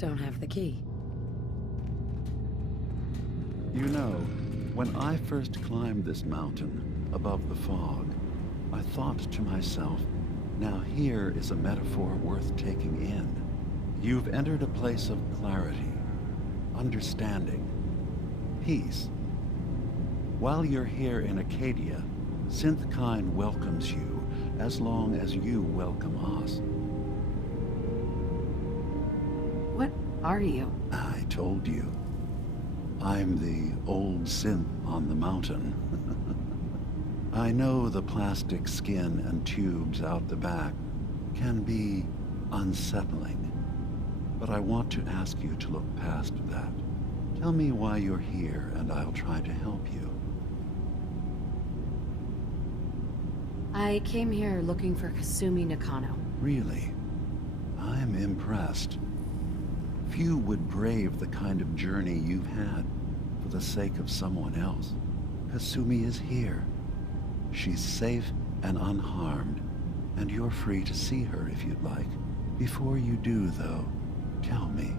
don't have the key. You know, when I first climbed this mountain above the fog, I thought to myself, now here is a metaphor worth taking in. You've entered a place of clarity, understanding, peace. While you're here in Acadia, Synthkind welcomes you as long as you welcome us. What are you? I told you. I'm the old synth on the mountain. I know the plastic skin and tubes out the back can be unsettling, but I want to ask you to look past that. Tell me why you're here and I'll try to help you. I came here looking for Kasumi Nakano. Really? I'm impressed. Few would brave the kind of journey you've had for the sake of someone else. Kasumi is here. She's safe and unharmed, and you're free to see her if you'd like. Before you do, though, tell me,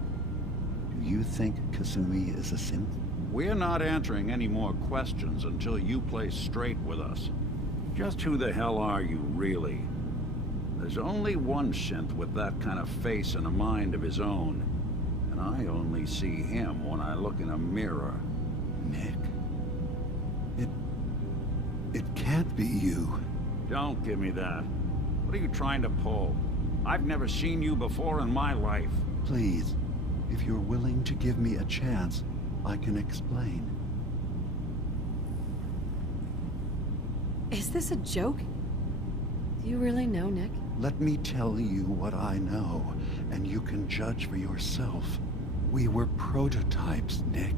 do you think Kasumi is a synth? We're not answering any more questions until you play straight with us. Just who the hell are you, really? There's only one synth with that kind of face and a mind of his own. And I only see him when I look in a mirror. Nick, it can't be you. Don't give me that. What are you trying to pull? I've never seen you before in my life. Please, if you're willing to give me a chance, I can explain. Is this a joke? Do you really know, Nick? Let me tell you what I know, and you can judge for yourself. We were prototypes, Nick.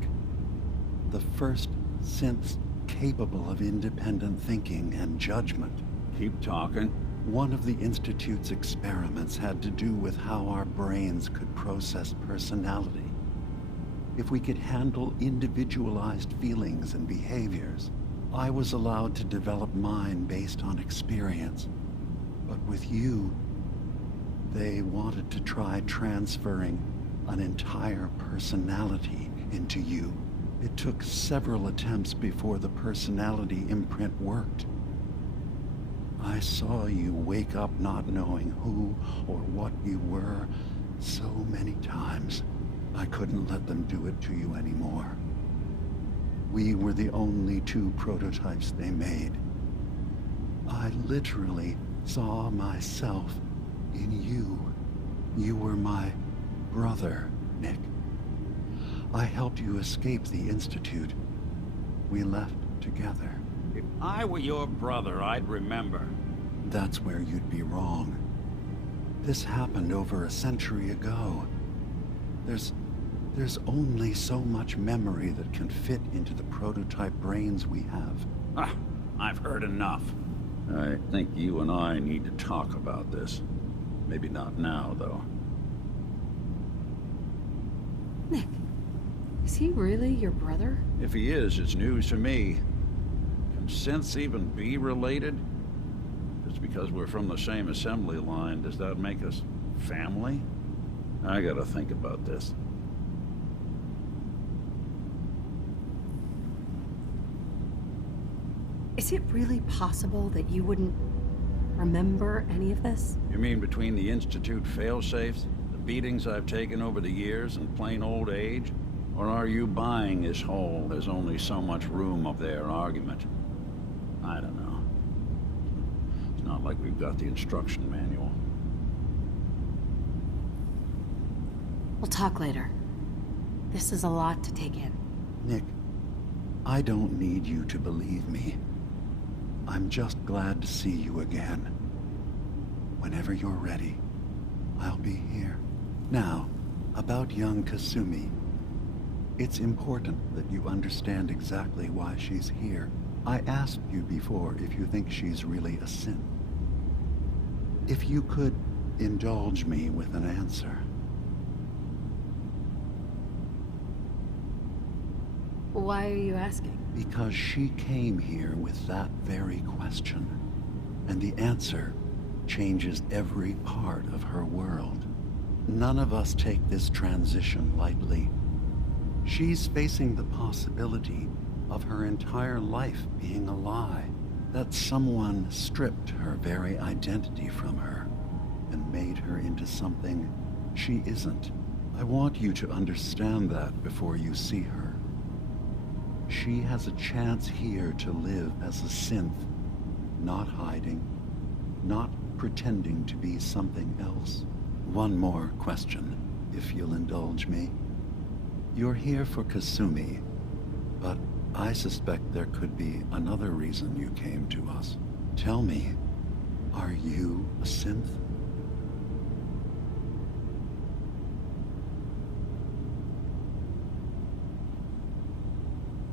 The first synths capable of independent thinking and judgment. Keep talking. One of the Institute's experiments had to do with how our brains could process personality. If we could handle individualized feelings and behaviors, I was allowed to develop mine based on experience. But with you, they wanted to try transferring an entire personality into you. It took several attempts before the personality imprint worked. I saw you wake up not knowing who or what you were so many times. I couldn't let them do it to you anymore. We were the only two prototypes they made. I literally saw myself in you. You were my brother, Nick. I helped you escape the Institute. We left together. If I were your brother, I'd remember. That's where you'd be wrong. This happened over a century ago. There's only so much memory that can fit into the prototype brains we have. Ah, I've heard enough. I think you and I need to talk about this. Maybe not now, though. Nick, is he really your brother? If he is, it's news for me. Can synths even be related? Just because we're from the same assembly line, does that make us family? I gotta think about this. Is it really possible that you wouldn't remember any of this? You mean between the Institute failsafes, the beatings I've taken over the years, and plain old age? Or are you buying this whole "there's only so much room" of their argument? I don't know. It's not like we've got the instruction manual. We'll talk later. This is a lot to take in. Nick, I don't need you to believe me. I'm just glad to see you again. Whenever you're ready, I'll be here. Now, about young Kasumi. It's important that you understand exactly why she's here. I asked you before if you think she's really a synth. If you could indulge me with an answer. Why are you asking? Because she came here with that very question. And the answer changes every part of her world. None of us take this transition lightly. She's facing the possibility of her entire life being a lie, that someone stripped her very identity from her and made her into something she isn't. I want you to understand that before you see her. She has a chance here to live as a synth, not hiding, not pretending to be something else. One more question, if you'll indulge me. You're here for Kasumi, but I suspect there could be another reason you came to us. Tell me, are you a synth?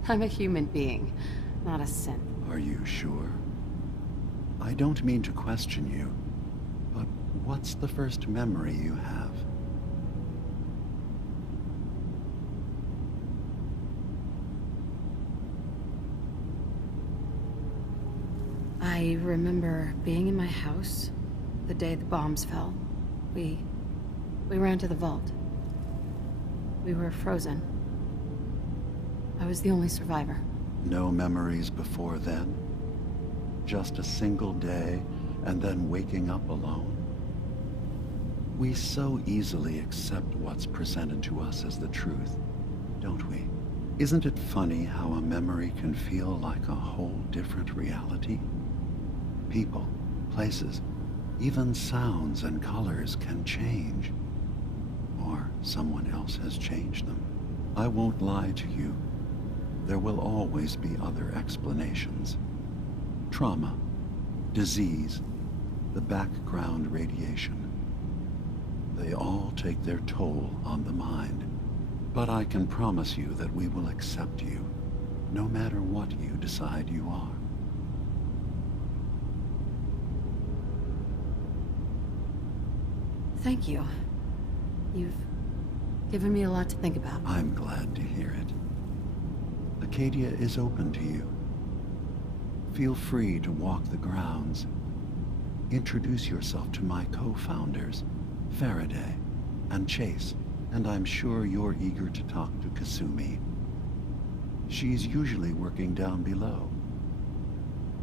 I'm a human being, not a synth. Are you sure? I don't mean to question you, but what's the first memory you have? I remember being in my house the day the bombs fell. We ran to the vault. We were frozen. I was the only survivor. No memories before then? Just a single day and then waking up alone? We so easily accept what's presented to us as the truth, don't we? Isn't it funny how a memory can feel like a whole different reality? People, places, even sounds and colors can change. Or someone else has changed them. I won't lie to you. There will always be other explanations. Trauma, disease, the background radiation. They all take their toll on the mind. But I can promise you that we will accept you, no matter what you decide you are. Thank you. You've given me a lot to think about. I'm glad to hear it. Acadia is open to you. Feel free to walk the grounds. Introduce yourself to my co-founders, Faraday and Chase, and I'm sure you're eager to talk to Kasumi. She's usually working down below.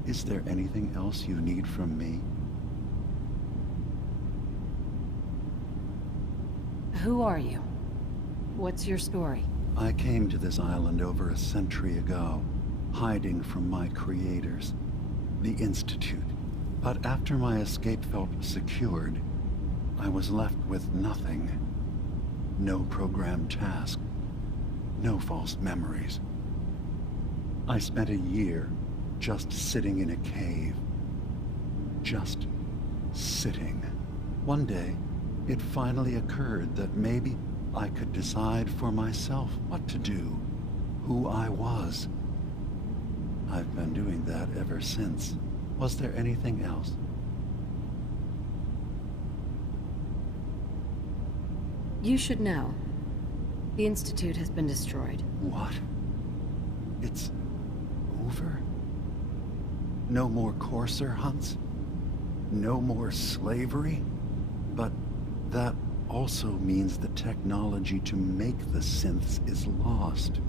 Is there anything else you need from me? Who are you? What's your story? I came to this island over a century ago, hiding from my creators, the Institute. But after my escape felt secured, I was left with nothing. No programmed task, no false memories. I spent a year just sitting in a cave. Just sitting. One day, it finally occurred that maybe I could decide for myself what to do, who I was. I've been doing that ever since. Was there anything else? You should know. The Institute has been destroyed. What? It's over? No more courser hunts? No more slavery? But that also means the technology to make the synths is lost.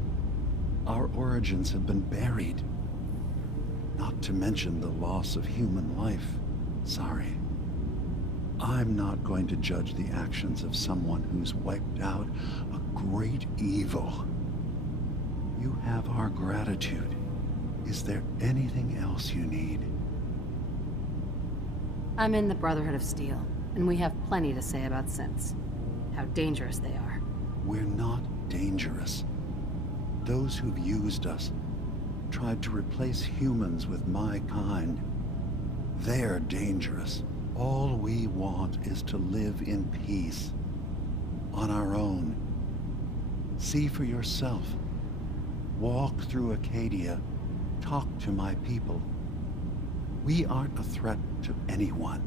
Our origins have been buried. Not to mention the loss of human life. Sorry. I'm not going to judge the actions of someone who's wiped out a great evil. You have our gratitude. Is there anything else you need? I'm in the Brotherhood of Steel, and we have plenty to say about synths. How dangerous they are. We're not dangerous. Those who've used us, tried to replace humans with my kind, they're dangerous. All we want is to live in peace, on our own. See for yourself. Walk through Acadia, talk to my people. We aren't a threat to anyone.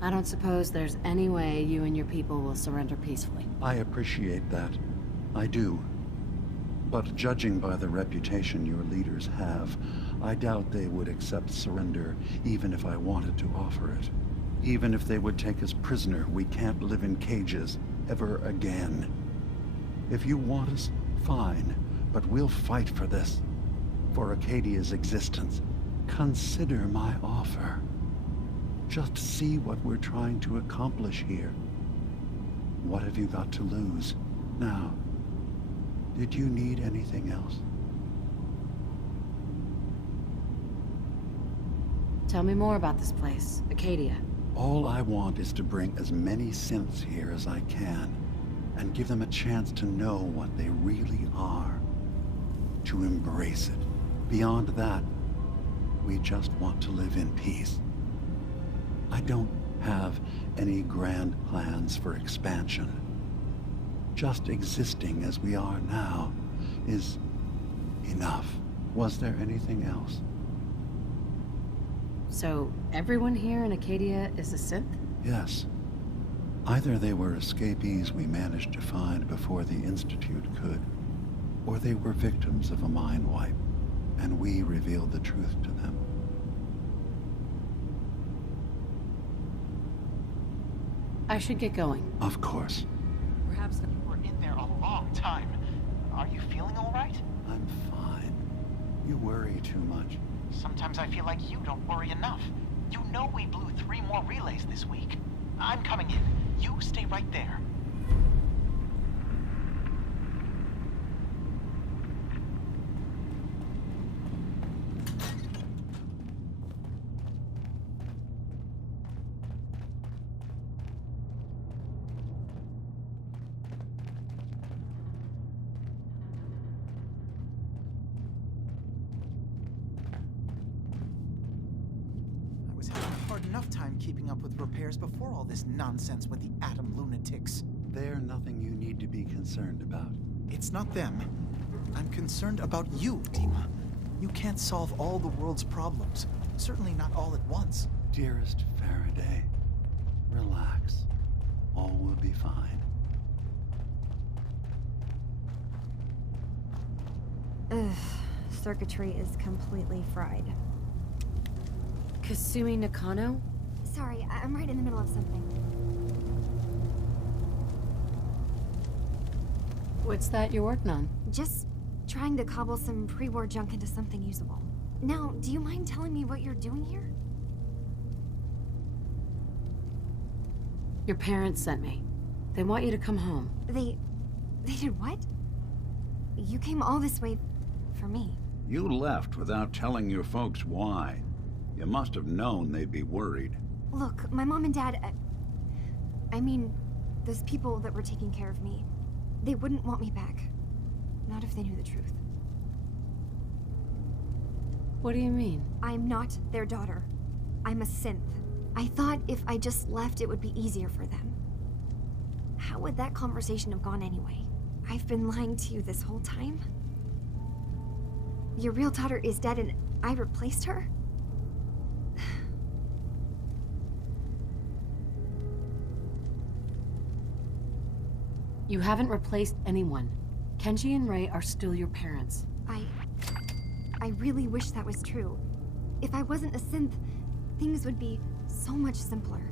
I don't suppose there's any way you and your people will surrender peacefully. I appreciate that. I do. But judging by the reputation your leaders have, I doubt they would accept surrender even if I wanted to offer it. Even if they would take us prisoner, we can't live in cages ever again. If you want us, fine, but we'll fight for this. For Acadia's existence. Consider my offer. Just see what we're trying to accomplish here. What have you got to lose? Now, did you need anything else? Tell me more about this place, Acadia. All I want is to bring as many synths here as I can, and give them a chance to know what they really are. To embrace it. Beyond that, we just want to live in peace. I don't have any grand plans for expansion. Just existing as we are now is enough. Was there anything else? So, everyone here in Acadia is a synth? Yes. Either they were escapees we managed to find before the Institute could, or they were victims of a mind wipe, and we revealed the truth to them. I should get going. Of course. Perhaps we're in there a long time. Are you feeling all right? I'm fine. You worry too much. Sometimes I feel like you don't worry enough. You know we blew 3 more relays this week. I'm coming in. You stay right there. Enough time keeping up with repairs before all this nonsense with the atom lunatics. They're nothing you need to be concerned about. It's not them. I'm concerned about you, Dima. You can't solve all the world's problems. Certainly not all at once. Dearest Faraday, relax. All will be fine. Ugh, circuitry is completely fried. Kasumi Nakano? Sorry, I'm right in the middle of something. What's that you're working on? Just trying to cobble some pre-war junk into something usable. Now, do you mind telling me what you're doing here? Your parents sent me. They want you to come home. They did what? You came all this way for me. You left without telling your folks why. You must have known they'd be worried. Look, my mom and dad... I mean, those people that were taking care of me, they wouldn't want me back. Not if they knew the truth. What do you mean? I'm not their daughter. I'm a synth. I thought if I just left, it would be easier for them. How would that conversation have gone anyway? I've been lying to you this whole time? Your real daughter is dead and I replaced her? You haven't replaced anyone. Kenji and Ray are still your parents. I really wish that was true. If I wasn't a synth, things would be so much simpler.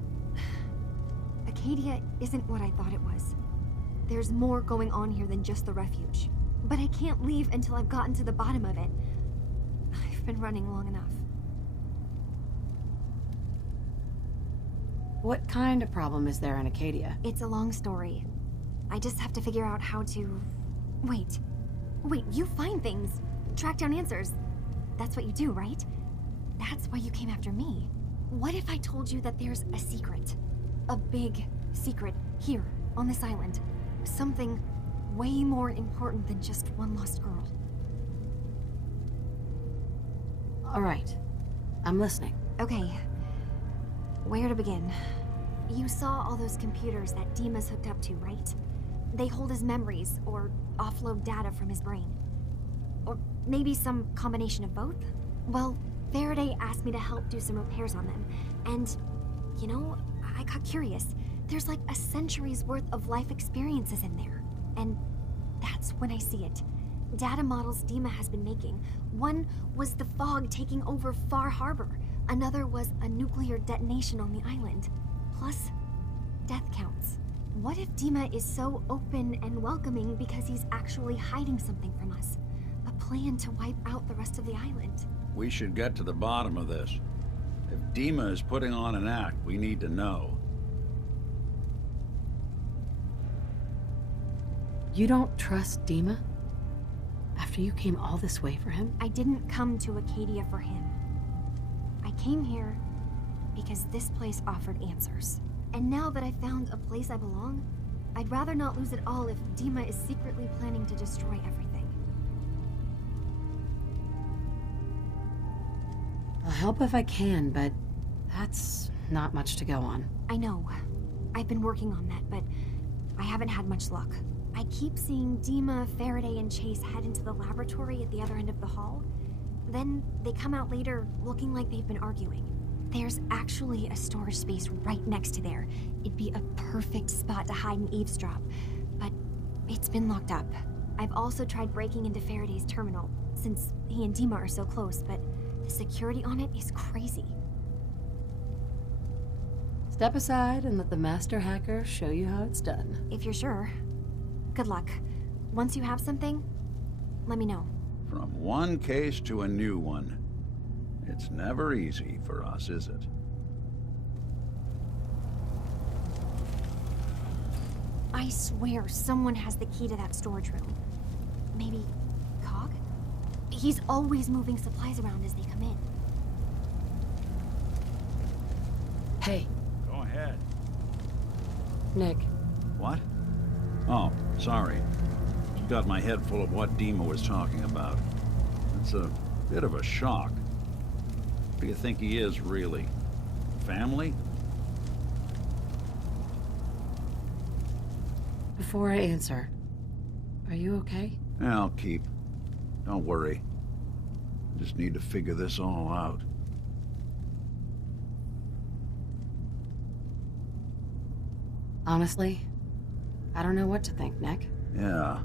Acadia isn't what I thought it was. There's more going on here than just the refuge. But I can't leave until I've gotten to the bottom of it. I've been running long enough. What kind of problem is there in Acadia? It's a long story. I just have to figure out how to... Wait, you find things. Track down answers. That's what you do, right? That's why you came after me. What if I told you that there's a secret? A big secret here, on this island. Something way more important than just one lost girl. All right. I'm listening. Okay. Where to begin? You saw all those computers that Dima's hooked up to, right? They hold his memories, or offload data from his brain. Or maybe some combination of both? Well, Faraday asked me to help do some repairs on them. And, you know, I got curious. There's like a century's worth of life experiences in there. And that's when I see it. data models Dima has been making. One was the fog taking over Far Harbor. Another was a nuclear detonation on the island. Plus, death counts. What if Dima is so open and welcoming because he's actually hiding something from us? A plan to wipe out the rest of the island. We should get to the bottom of this. If Dima is putting on an act, we need to know. You don't trust Dima? After you came all this way for him? I didn't come to Acadia for him. I came here because this place offered answers. And now that I've found a place I belong, I'd rather not lose it all if Dima is secretly planning to destroy everything. I'll help if I can, but that's not much to go on. I know. I've been working on that, but I haven't had much luck. I keep seeing Dima, Faraday, and Chase head into the laboratory at the other end of the hall. Then they come out later looking like they've been arguing. There's actually a storage space right next to there. It'd be a perfect spot to hide and eavesdrop, but it's been locked up. I've also tried breaking into Faraday's terminal, since he and Dima are so close, but the security on it is crazy. Step aside and let the master hacker show you how it's done. If you're sure. Good luck. Once you have something, let me know. From one case to a new one. It's never easy for us, is it? I swear someone has the key to that storage room. Maybe Cog? He's always moving supplies around as they come in. Hey, Go ahead. Nick. What? Oh, sorry. Got my head full of what Dima was talking about. It's a bit of a shock. What do you think he is, really? Family? Before I answer, are you okay? Yeah, I'll keep. Don't worry. I just need to figure this all out. Honestly, I don't know what to think, Nick. Yeah.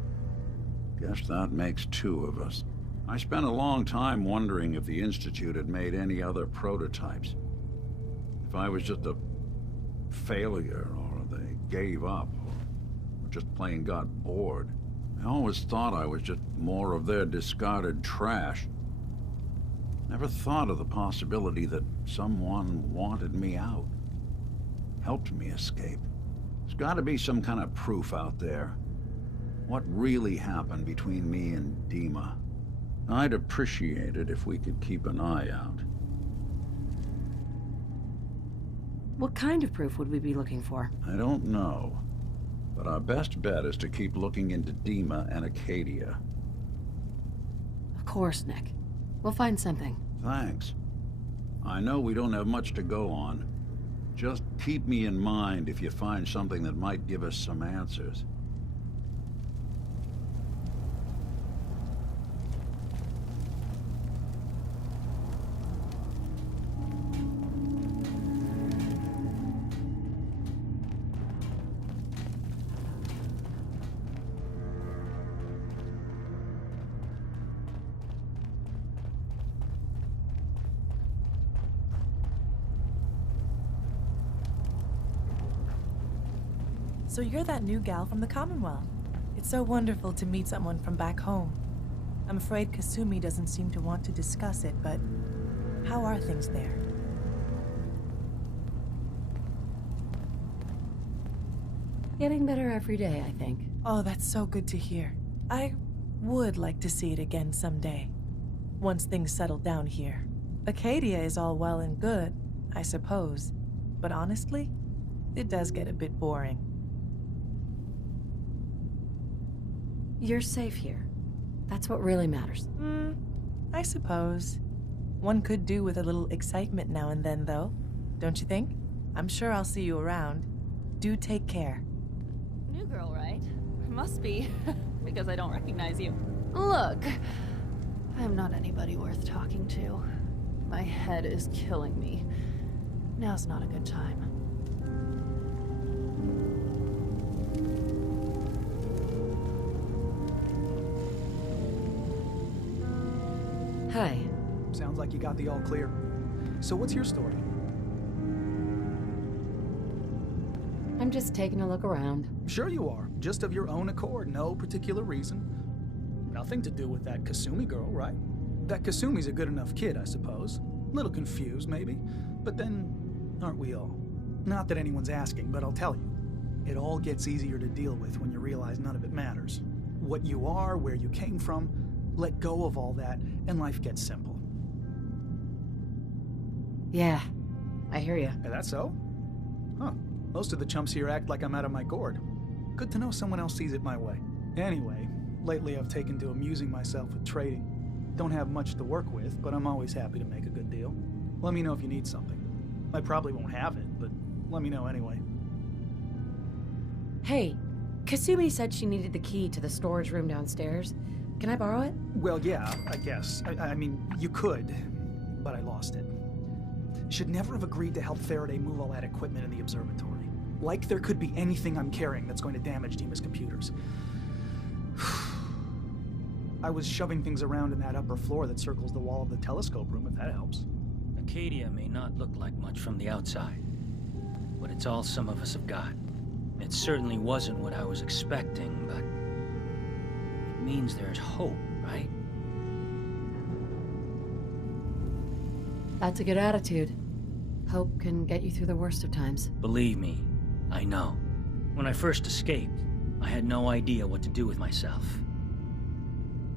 Guess that makes two of us. I spent a long time wondering if the Institute had made any other prototypes. If I was just a failure, or they gave up, or just plain got bored. I always thought I was just more of their discarded trash. Never thought of the possibility that someone wanted me out. Helped me escape. There's gotta be some kind of proof out there. What really happened between me and Dima? I'd appreciate it if we could keep an eye out. What kind of proof would we be looking for? I don't know, but our best bet is to keep looking into Dima and Acadia. Of course, Nick. We'll find something. Thanks. I know we don't have much to go on. Just keep me in mind if you find something that might give us some answers. So you're that new gal from the Commonwealth. It's so wonderful to meet someone from back home. I'm afraid Kasumi doesn't seem to want to discuss it, but how are things there? Getting better every day, I think. Oh, that's so good to hear. I would like to see it again someday, once things settle down here. Acadia is all well and good, I suppose, but honestly, it does get a bit boring. You're safe here. That's what really matters. I suppose. One could do with a little excitement now and then, though. Don't you think? I'm sure I'll see you around. Do take care. New girl, right? Must be, because I don't recognize you. Look, I'm not anybody worth talking to. My head is killing me. Now's not a good time. Hi. Sounds like you got the all clear. So what's your story? I'm just taking a look around. Sure you are. Just of your own accord, no particular reason. Nothing to do with that Kasumi girl, right? That Kasumi's a good enough kid, I suppose. Little confused, maybe. But then, aren't we all? Not that anyone's asking, but I'll tell you. It all gets easier to deal with when you realize none of it matters. What you are, where you came from, let go of all that, and life gets simple. Yeah, I hear you. Is that so? Huh. Most of the chumps here act like I'm out of my gourd. Good to know someone else sees it my way. Anyway, lately I've taken to amusing myself with trading. Don't have much to work with, but I'm always happy to make a good deal. Let me know if you need something. I probably won't have it, but let me know anyway. Hey, Kasumi said she needed the key to the storage room downstairs. Can I borrow it? Well, yeah, I guess. I mean, you could, but I lost it. Should never have agreed to help Faraday move all that equipment in the observatory. Like there could be anything I'm carrying that's going to damage Dima's computers. I was shoving things around in that upper floor that circles the wall of the telescope room, if that helps. Acadia may not look like much from the outside, but it's all some of us have got. It certainly wasn't what I was expecting, but it means there's hope, right? That's a good attitude. Hope can get you through the worst of times. Believe me, I know. When I first escaped, I had no idea what to do with myself.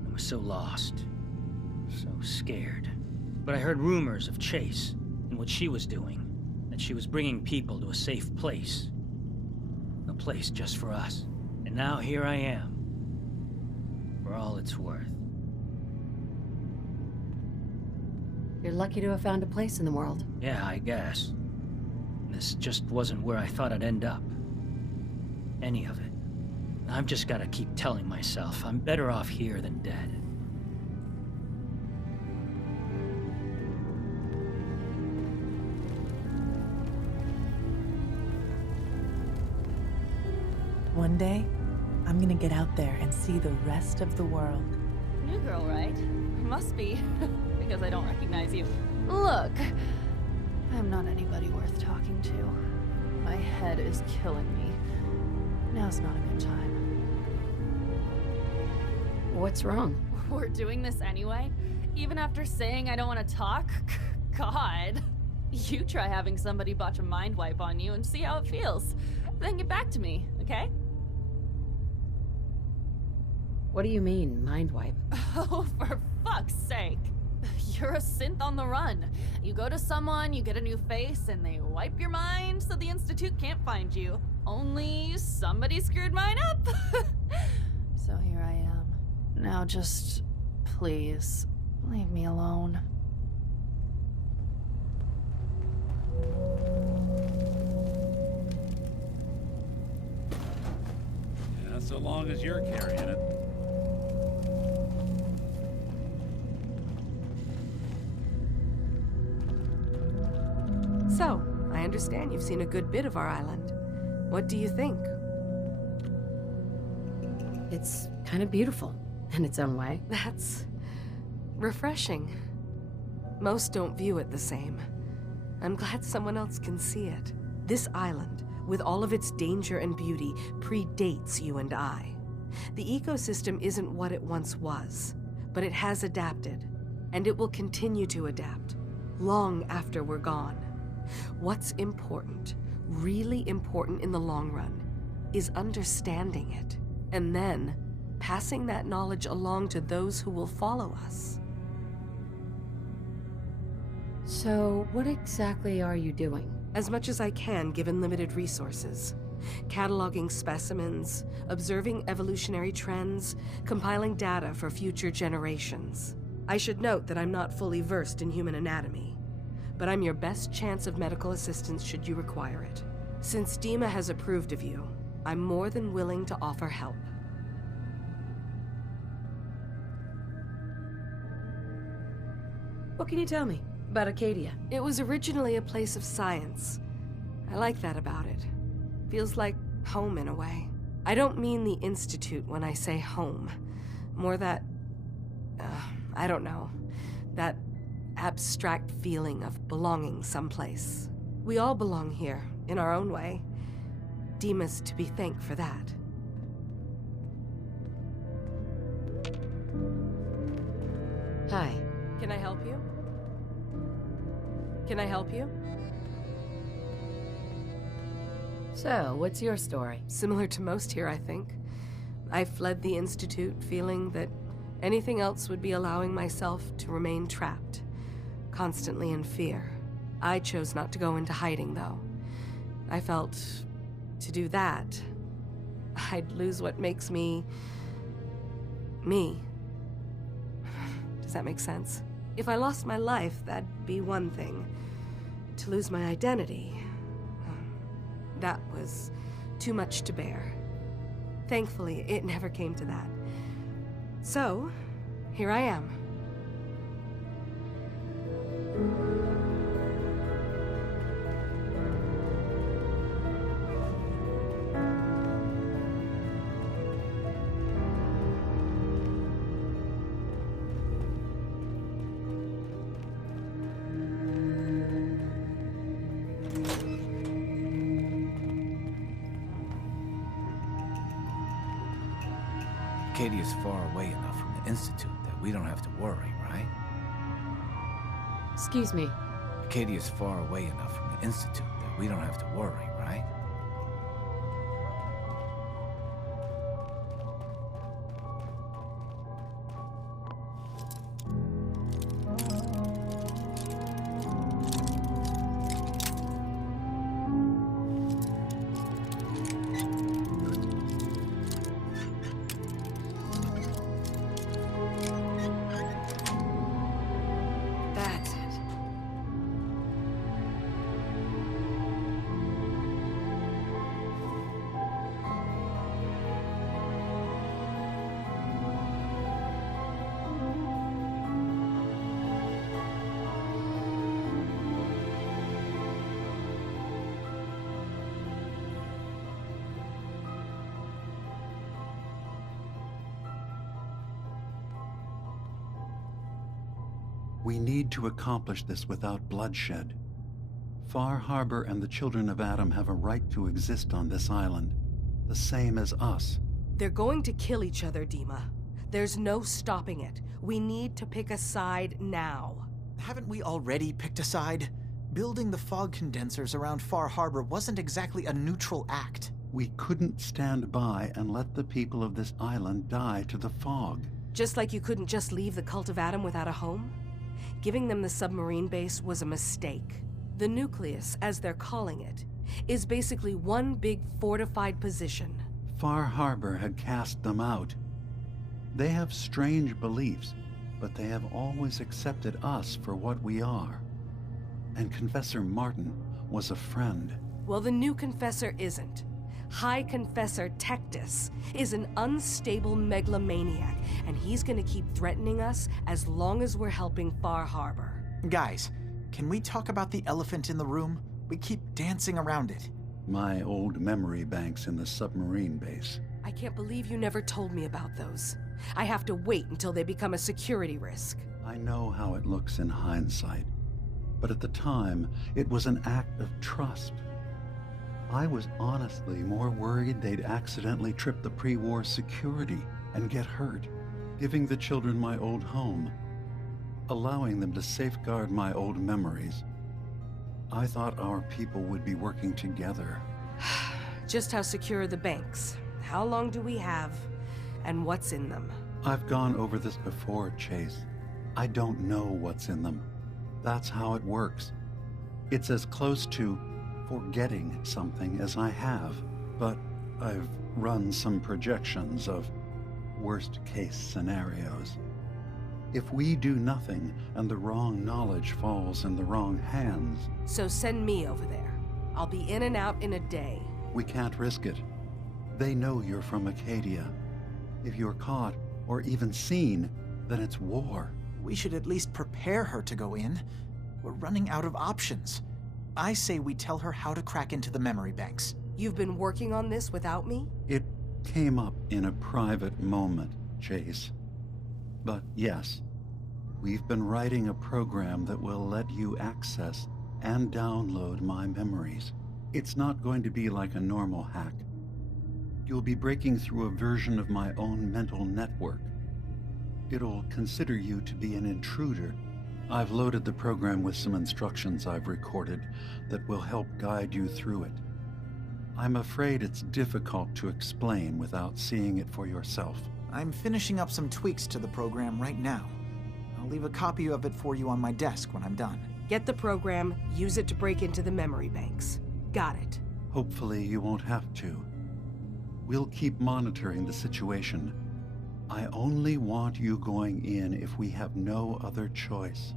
I was so lost, so scared. But I heard rumors of Chase and what she was doing, that she was bringing people to a safe place. A place just for us. And now here I am, for all it's worth. You're lucky to have found a place in the world. Yeah, I guess. This just wasn't where I thought I'd end up. Any of it. I've just gotta keep telling myself I'm better off here than dead. One day, I'm gonna get out there and see the rest of the world. New girl, right? Must be, because I don't recognize you. Look, I'm not anybody worth talking to. My head is killing me. Now's not a good time. What's wrong? We're doing this anyway? Even after saying I don't want to talk? God. You try having somebody botch a mind wipe on you and see how it feels. Then get back to me, okay? What do you mean, mind wipe? Oh, for fuck's sake. You're a synth on the run. You go to someone, you get a new face, and they wipe your mind so the Institute can't find you. Only somebody screwed mine up. So here I am. Now just, please, leave me alone. Yeah, so long as you're carrying it. So, I understand you've seen a good bit of our island. What do you think? It's kind of beautiful, in its own way. That's refreshing. Most don't view it the same. I'm glad someone else can see it. This island, with all of its danger and beauty, predates you and I. The ecosystem isn't what it once was, but it has adapted, and it will continue to adapt, long after we're gone. What's important, really important in the long run, is understanding it, and then passing that knowledge along to those who will follow us. So, what exactly are you doing? As much as I can, given limited resources. Cataloging specimens, observing evolutionary trends, compiling data for future generations. I should note that I'm not fully versed in human anatomy, but I'm your best chance of medical assistance should you require it. Since Dima has approved of you, I'm more than willing to offer help. What can you tell me about Acadia? It was originally a place of science. I like that about it. Feels like home in a way. I don't mean the Institute when I say home. More that, I don't know. That abstract feeling of belonging someplace. We all belong here, in our own way. Dima's to be thanked for that. Hi. Can I help you? Can I help you? So, what's your story? Similar to most here, I think. I fled the Institute feeling that anything else would be allowing myself to remain trapped, constantly in fear. I chose not to go into hiding, though. I felt to do that, I'd lose what makes me... me. Does that make sense? If I lost my life, that'd be one thing. To lose my identity, that was too much to bear. Thankfully, it never came to that. So, here I am. Acadia's far away enough from the Institute that we don't have to worry, right? Excuse me. Acadia's far away enough from the Institute that we don't have to worry, right? That's it. We need to accomplish this without bloodshed. Far Harbor and the children of Adam have a right to exist on this island, the same as us. They're going to kill each other, Dima. There's no stopping it. We need to pick a side now. Haven't we already picked a side? Building the fog condensers around Far Harbor wasn't exactly a neutral act. We couldn't stand by and let the people of this island die to the fog. Just like you couldn't just leave the Cult of Adam without a home? Giving them the submarine base was a mistake. The nucleus, as they're calling it, is basically one big fortified position. Far Harbor had cast them out. They have strange beliefs, but they have always accepted us for what we are. And Confessor Martin was a friend. Well, the new Confessor isn't. High Confessor Tectus is an unstable megalomaniac, and he's gonna keep threatening us as long as we're helping Far Harbor. Guys, can we talk about the elephant in the room? We keep dancing around it. My old memory banks in the submarine base. I can't believe you never told me about those. I have to wait until they become a security risk. I know how it looks in hindsight, but at the time, it was an act of trust. I was honestly more worried they'd accidentally trip the pre-war security and get hurt, giving the children my old home, allowing them to safeguard my old memories. I thought our people would be working together. Just how secure are the banks? How long do we have? And what's in them? I've gone over this before, Chase. I don't know what's in them. That's how it works. It's as close to forgetting something as I have, but I've run some projections of worst-case scenarios. If we do nothing and the wrong knowledge falls in the wrong hands... So send me over there. I'll be in and out in a day. We can't risk it. They know you're from Acadia. If you're caught, or even seen, then it's war. We should at least prepare her to go in. We're running out of options. I say we tell her how to crack into the memory banks. You've been working on this without me? It came up in a private moment, Chase. But yes, We've been writing a program that will let you access and download my memories. It's not going to be like a normal hack. You'll be breaking through a version of my own mental network. It'll consider you to be an intruder. I've loaded the program with some instructions I've recorded that will help guide you through it. I'm afraid it's difficult to explain without seeing it for yourself. I'm finishing up some tweaks to the program right now. I'll leave a copy of it for you on my desk when I'm done. Get the program, use it to break into the memory banks. Got it. Hopefully you won't have to. We'll keep monitoring the situation. I only want you going in if we have no other choice.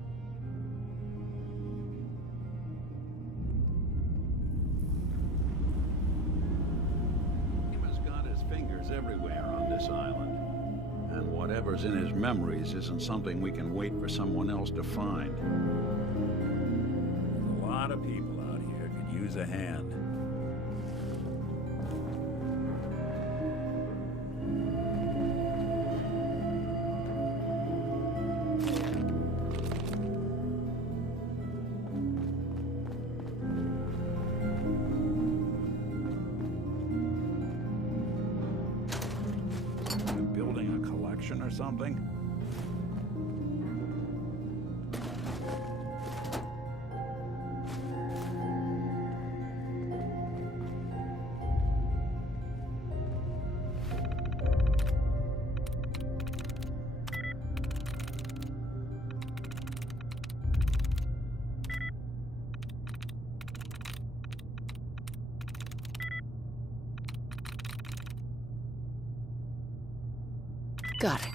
He's got his fingers everywhere on this island. And whatever's in his memories isn't something we can wait for someone else to find. A lot of people out here could use a hand. Building a collection or something? Got it.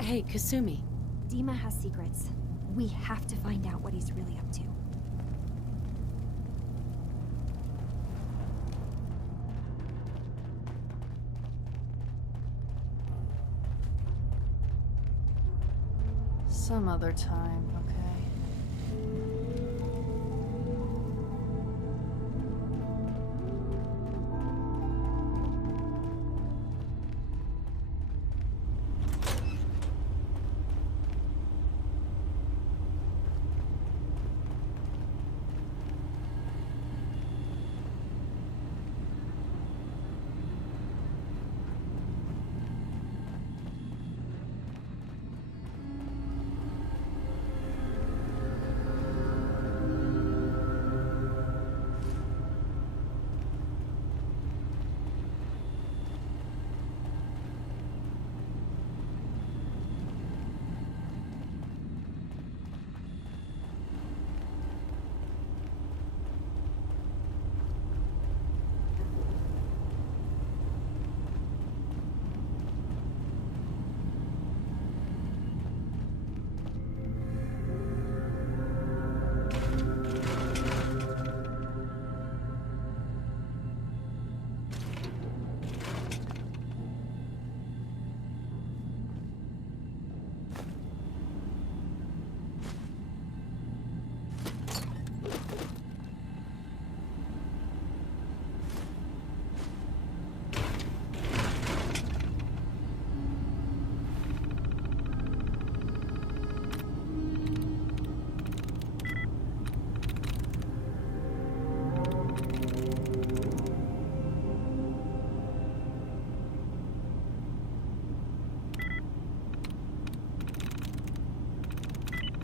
Hey, Kasumi. Dima has secrets. We have to find out what he's really up to. Some other time, okay?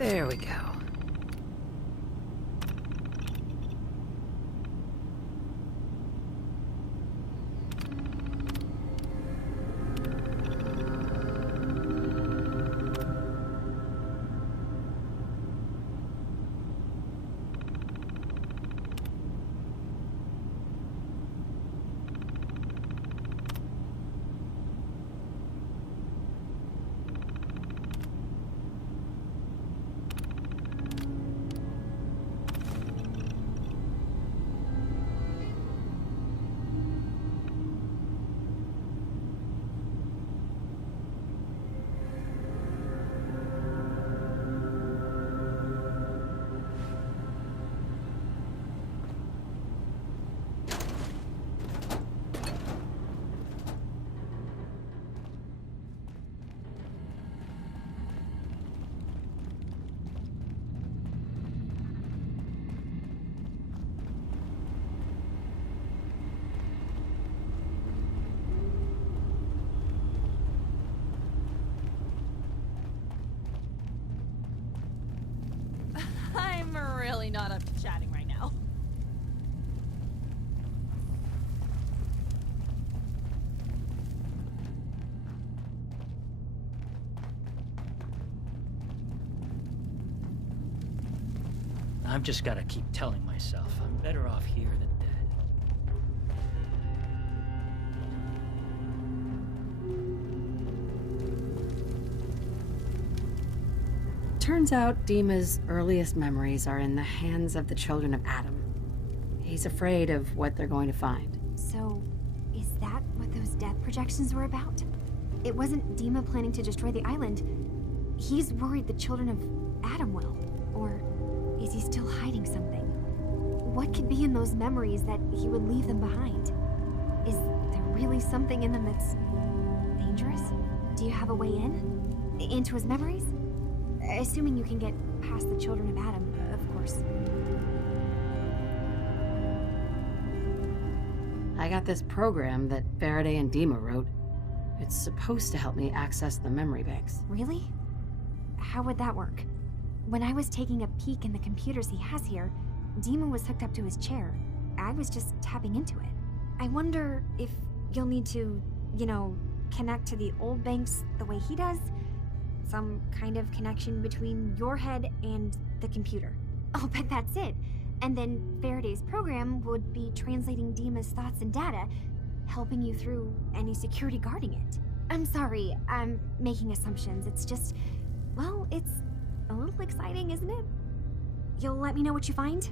There we go. I'm really not up to chatting right now. I've just gotta keep telling myself I'm better off here than dead. Turns out Dima's earliest memories are in the hands of the children of Adam. He's afraid of what they're going to find. So, is that what those death projections were about? It wasn't Dima planning to destroy the island. He's worried the children of Adam will. Or is he still hiding something? What could be in those memories that he would leave them behind? Is there really something in them that's dangerous? Do you have a way in? Into his memories? Assuming you can get past the children of Adam, of course. I got this program that Faraday and Dima wrote. It's supposed to help me access the memory banks. Really? How would that work? When I was taking a peek in the computers he has here, Dima was hooked up to his chair. I was just tapping into it. I wonder if you'll need to, connect to the old banks the way he does? Some kind of connection between your head and the computer. I'll bet that's it. And then Faraday's program would be translating Dima's thoughts and data, helping you through any security guarding it. I'm sorry, I'm making assumptions. It's just, well, it's a little exciting, isn't it? You'll let me know what you find?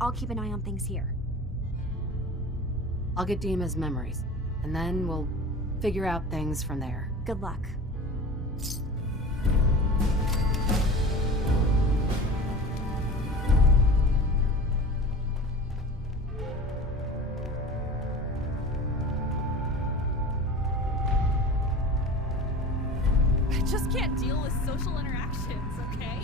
I'll keep an eye on things here. I'll get Dima's memories, and then we'll figure out things from there. Good luck. I just can't deal with social interactions, okay?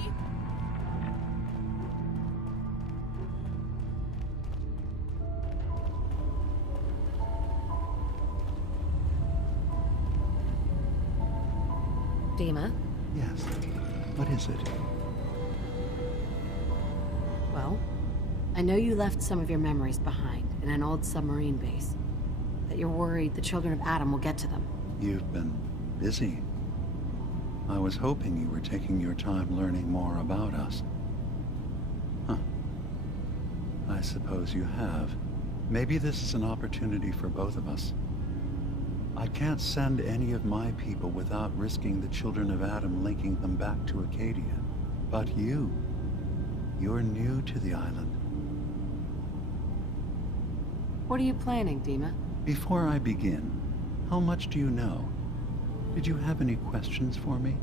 Dima? Yes. What is it? Well, I know you left some of your memories behind in an old submarine base. That you're worried the children of Adam will get to them. You've been busy. I was hoping you were taking your time learning more about us. Huh. I suppose you have. Maybe this is an opportunity for both of us. I can't send any of my people without risking the children of Adam linking them back to Acadia. But you're new to the island. What are you planning, Dima? Before I begin, how much do you know? Did you have any questions for me?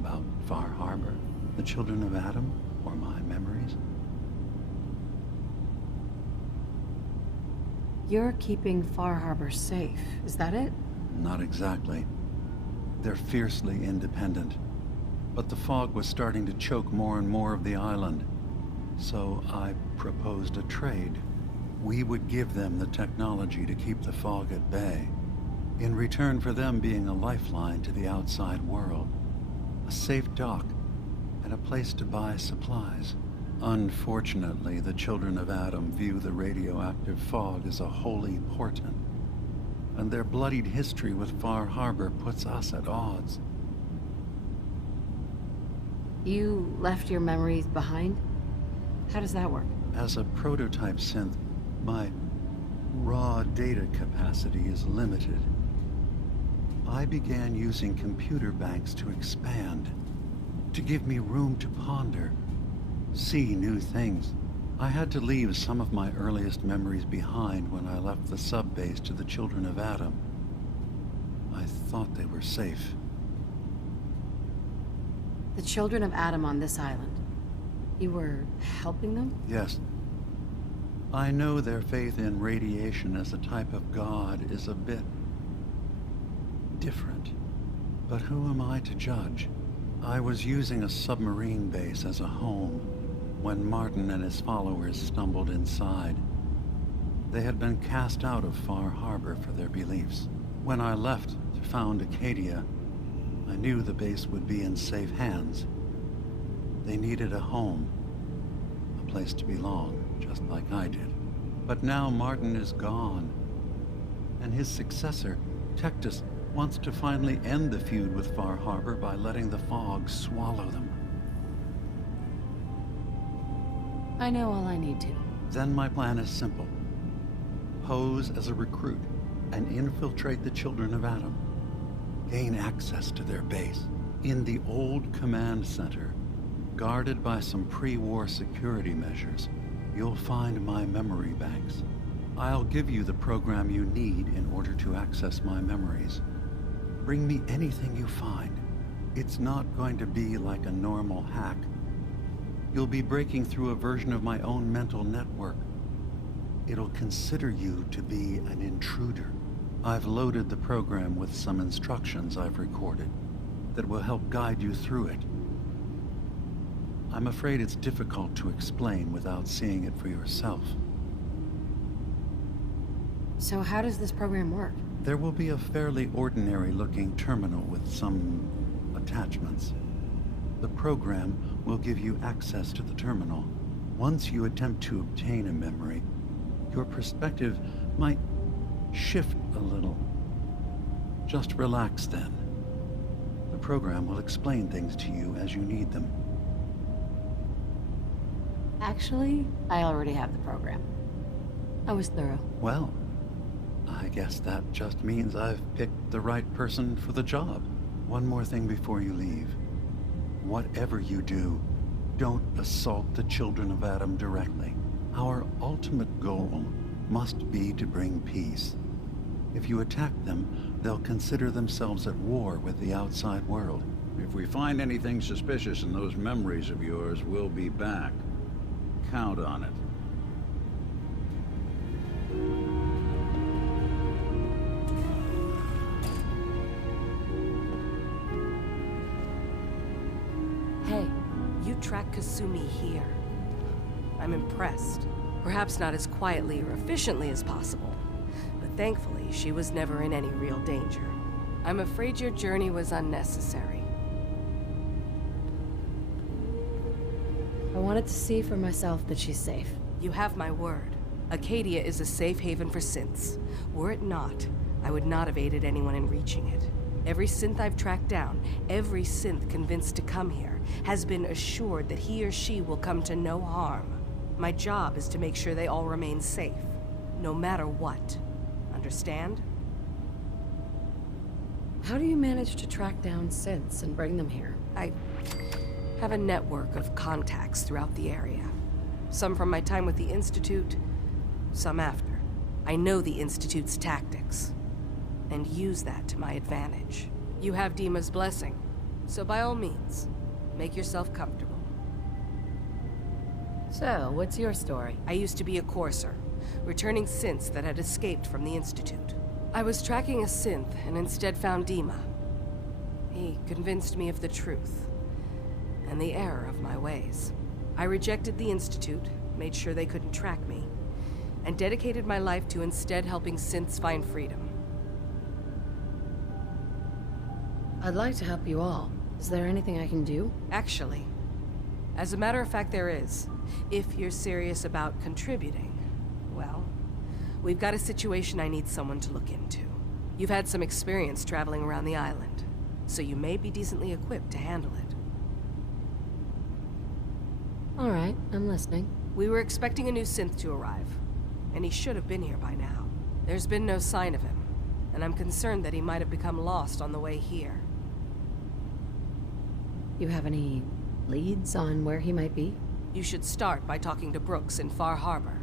About Far Harbor, the children of Adam, or my memories? You're keeping Far Harbor safe, is that it? Not exactly. They're fiercely independent. But the fog was starting to choke more and more of the island. So I proposed a trade. We would give them the technology to keep the fog at bay, in return for them being a lifeline to the outside world. A safe dock, and a place to buy supplies. Unfortunately, the children of Adam view the radioactive fog as a holy portent, and their bloodied history with Far Harbor puts us at odds. You left your memories behind? How does that work? As a prototype synth, my raw data capacity is limited. I began using computer banks to expand, to give me room to ponder, see new things. I had to leave some of my earliest memories behind when I left the sub-base to the children of Adam. I thought they were safe. The children of Adam on this island. You were helping them? Yes. I know their faith in radiation as a type of god is a bit different. But who am I to judge? I was using a submarine base as a home when Martin and his followers stumbled inside. They had been cast out of Far Harbor for their beliefs. When I left to found Acadia, I knew the base would be in safe hands. They needed a home, a place to belong, just like I did. But now Martin is gone, and his successor, Tectus, wants to finally end the feud with Far Harbor by letting the fog swallow them. I know all I need to. Then my plan is simple. Pose as a recruit and infiltrate the children of Adam. Gain access to their base. In the old command center, guarded by some pre-war security measures, you'll find my memory banks. I'll give you the program you need in order to access my memories. Bring me anything you find. It's not going to be like a normal hack. You'll be breaking through a version of my own mental network. It'll consider you to be an intruder. I've loaded the program with some instructions I've recorded that will help guide you through it. I'm afraid it's difficult to explain without seeing it for yourself. So how does this program work? There will be a fairly ordinary-looking terminal with some attachments. The program will give you access to the terminal. Once you attempt to obtain a memory, your perspective might shift a little. Just relax then. The program will explain things to you as you need them. Actually, I already have the program. I was thorough. Well, I guess that just means I've picked the right person for the job. One more thing before you leave. Whatever you do, don't assault the children of Adam directly. Our ultimate goal must be to bring peace. If you attack them, they'll consider themselves at war with the outside world. If we find anything suspicious in those memories of yours, we'll be back. Count on it. Hey, you track Kasumi here. I'm impressed. Perhaps not as quietly or efficiently as possible, but thankfully she was never in any real danger. I'm afraid your journey was unnecessary. I wanted to see for myself that she's safe. You have my word. Acadia is a safe haven for synths. Were it not, I would not have aided anyone in reaching it. Every synth I've tracked down, every synth convinced to come here, has been assured that he or she will come to no harm. My job is to make sure they all remain safe, no matter what. Understand? How do you manage to track down synths and bring them here? I have a network of contacts throughout the area. Some from my time with the Institute, some after. I know the Institute's tactics, and use that to my advantage. You have Dima's blessing, so by all means, make yourself comfortable. So, what's your story? I used to be a courser, returning synths that had escaped from the Institute. I was tracking a synth and instead found Dima. He convinced me of the truth and the error of my ways. I rejected the Institute, made sure they couldn't track me, and dedicated my life to instead helping synths find freedom. I'd like to help you all. Is there anything I can do? Actually, As a matter of fact, there is. If you're serious about contributing, well, we've got a situation I need someone to look into. You've had some experience traveling around the island, so you may be decently equipped to handle it. All right, I'm listening. We were expecting a new synth to arrive, and he should have been here by now. There's been no sign of him, and I'm concerned that he might have become lost on the way here. You have any leads on where he might be? You should start by talking to Brooks in Far Harbor.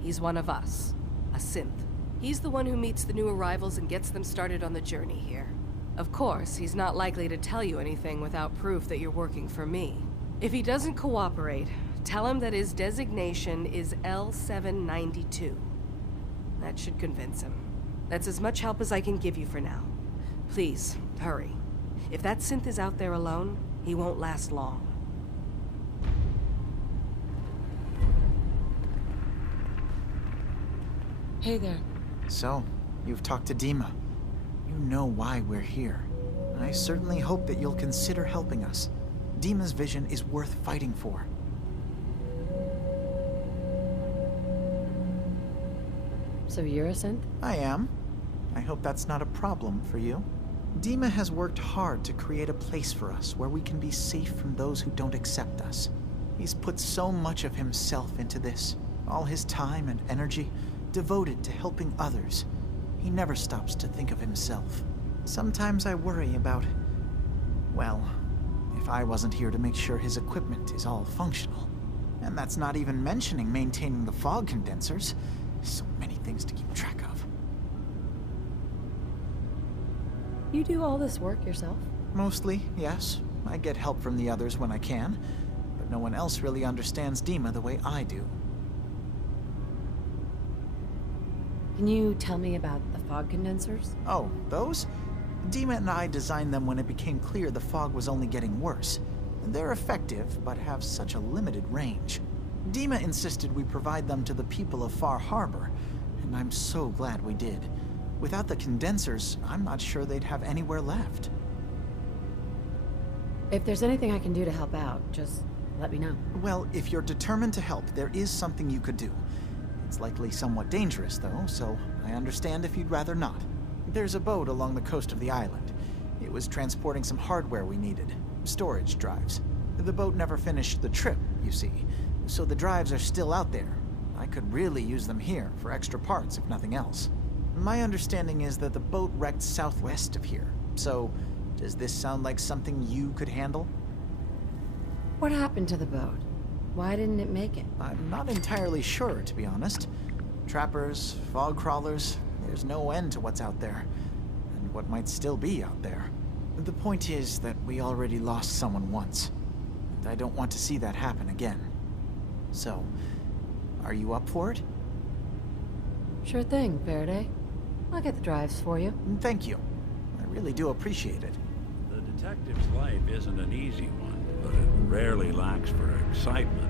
He's one of us, a synth. He's the one who meets the new arrivals and gets them started on the journey here. Of course, he's not likely to tell you anything without proof that you're working for me. If he doesn't cooperate, tell him that his designation is L792. That should convince him. That's as much help as I can give you for now. Please, hurry. If that synth is out there alone, he won't last long. Hey there. So, you've talked to Dima. You know why we're here. I certainly hope that you'll consider helping us. Dima's vision is worth fighting for. So you're a synth? I am. I hope that's not a problem for you. Dima has worked hard to create a place for us where we can be safe from those who don't accept us. He's put so much of himself into this, all his time and energy devoted to helping others. He never stops to think of himself. Sometimes I worry about, well, if I wasn't here to make sure his equipment is all functional. And that's not even mentioning maintaining the fog condensers. So many things to keep track of. You do all this work yourself? Mostly, yes. I get help from the others when I can, but no one else really understands Dima the way I do. Can you tell me about the fog condensers? Oh, those? Dima and I designed them when it became clear the fog was only getting worse. They're effective, but have such a limited range. Dima insisted we provide them to the people of Far Harbor, and I'm so glad we did. Without the condensers, I'm not sure they'd have anywhere left. If there's anything I can do to help out, just let me know. Well, if you're determined to help, there is something you could do. It's likely somewhat dangerous, though, so I understand if you'd rather not. There's a boat along the coast of the island. It was transporting some hardware we needed. Storage drives. The boat never finished the trip, you see, so the drives are still out there. I could really use them here for extra parts, if nothing else. My understanding is that the boat wrecked southwest of here, so does this sound like something you could handle? What happened to the boat? Why didn't it make it? I'm not entirely sure, to be honest. Trappers, fog crawlers, there's no end to what's out there, and what might still be out there. The point is that we already lost someone once, and I don't want to see that happen again. So, are you up for it? Sure thing, Faraday. I'll get the drives for you. Thank you. I really do appreciate it. The detective's life isn't an easy one, but it rarely lacks for excitement.